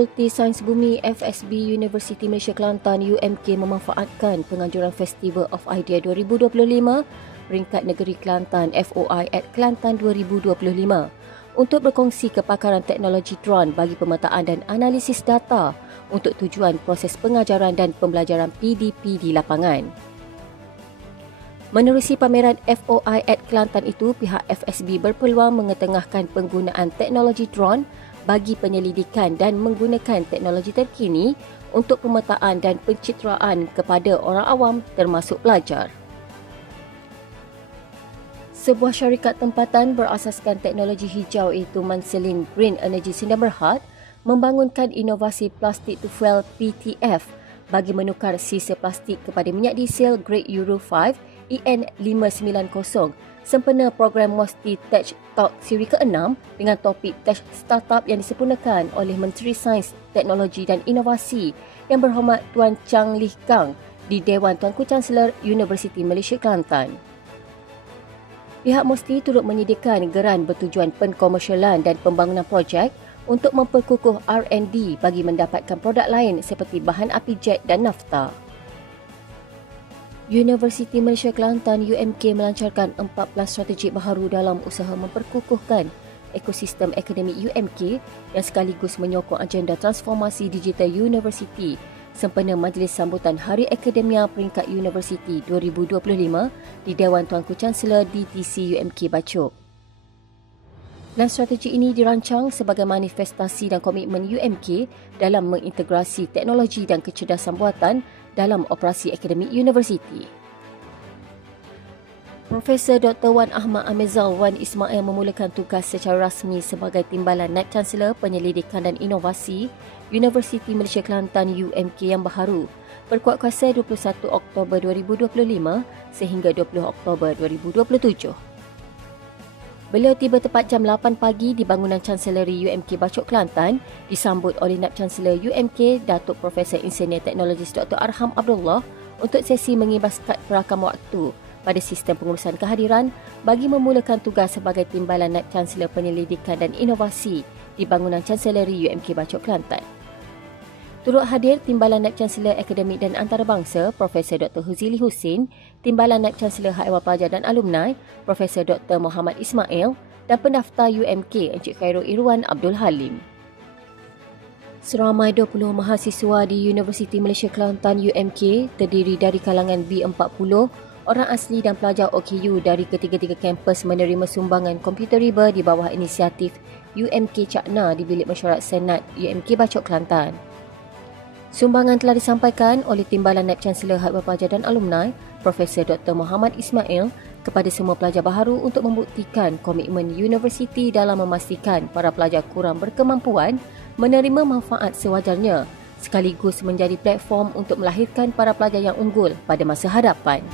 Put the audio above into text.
Fakulti Sains Bumi FSB Universiti Malaysia Kelantan UMK memanfaatkan penganjuran Festival of Idea 2025 peringkat negeri Kelantan FOI at Kelantan 2025 untuk berkongsi kepakaran teknologi drone bagi pemetaan dan analisis data untuk tujuan proses pengajaran dan pembelajaran PDP di lapangan. Menerusi pameran FOI at Kelantan itu, pihak FSB berpeluang mengetengahkan penggunaan teknologi drone bagi penyelidikan dan menggunakan teknologi terkini untuk pemetaan dan pencitraan kepada orang awam termasuk pelajar. Sebuah syarikat tempatan berasaskan teknologi hijau iaitu Manselin Green Energy Sdn Bhd membangunkan inovasi plastik to fuel PTF bagi menukar sisa plastik kepada minyak diesel grade Euro 5 EN590 sempena program Mosti Tech Talk siri ke-6 dengan topik Tech Startup yang disempurnakan oleh Menteri Sains, Teknologi dan Inovasi yang berhormat Tuan Chang Lih Kang di Dewan Tuanku Chancellor Universiti Malaysia Kelantan. Pihak Mosti turut menyediakan geran bertujuan penkomersialan dan pembangunan projek untuk memperkukuh R&D bagi mendapatkan produk lain seperti bahan api jet dan nafta. Universiti Malaysia Kelantan UMK melancarkan 14 strategi baharu dalam usaha memperkukuhkan ekosistem akademik UMK yang sekaligus menyokong agenda transformasi digital universiti sempena Majlis Sambutan Hari Akademia Peringkat Universiti 2025 di Dewan Tuanku Chancellor DTC UMK Bachok. Dan strategi ini dirancang sebagai manifestasi dan komitmen UMK dalam mengintegrasi teknologi dan kecerdasan buatan dalam operasi akademik universiti. Profesor Dr. Wan Ahmad Amizal Wan Ismail memulakan tugas secara rasmi sebagai Timbalan Naib Chancellor Penyelidikan dan Inovasi Universiti Malaysia Kelantan UMK yang baharu berkuat kuasa 21 Oktober 2025 sehingga 20 Oktober 2027. Beliau tiba tepat jam 8 pagi di bangunan Chancellery UMK Bachok Kelantan disambut oleh Naib Chancellor UMK Datuk Profesor Insinyur Teknologis Dr. Arham Abdullah untuk sesi mengibas kad perakam waktu pada sistem pengurusan kehadiran bagi memulakan tugas sebagai Timbalan Naib Chancellor Penyelidikan dan Inovasi di bangunan Chancellery UMK Bachok Kelantan. Turut hadir Timbalan Naib Chancellor Akademik dan Antarabangsa Profesor Dr. Huzili Husin, Timbalan Naib Chancellor Hak Ehwal Pelajar dan Alumni Profesor Dr. Muhammad Ismail dan pendaftar UMK Encik Khairul Irwan Abdul Halim. Seramai 20 mahasiswa di Universiti Malaysia Kelantan UMK terdiri dari kalangan B40, orang asli dan pelajar OKU dari ketiga-tiga kampus menerima sumbangan komputer riba di bawah inisiatif UMK Cakna di Bilik Mesyuarat Senat UMK Bachok Kelantan. Sumbangan telah disampaikan oleh Timbalan Naib Chancellor Hak Ehwal Pelajar dan Alumni Profesor Dr. Muhammad Ismail kepada semua pelajar baharu untuk membuktikan komitmen universiti dalam memastikan para pelajar kurang berkemampuan menerima manfaat sewajarnya sekaligus menjadi platform untuk melahirkan para pelajar yang unggul pada masa hadapan.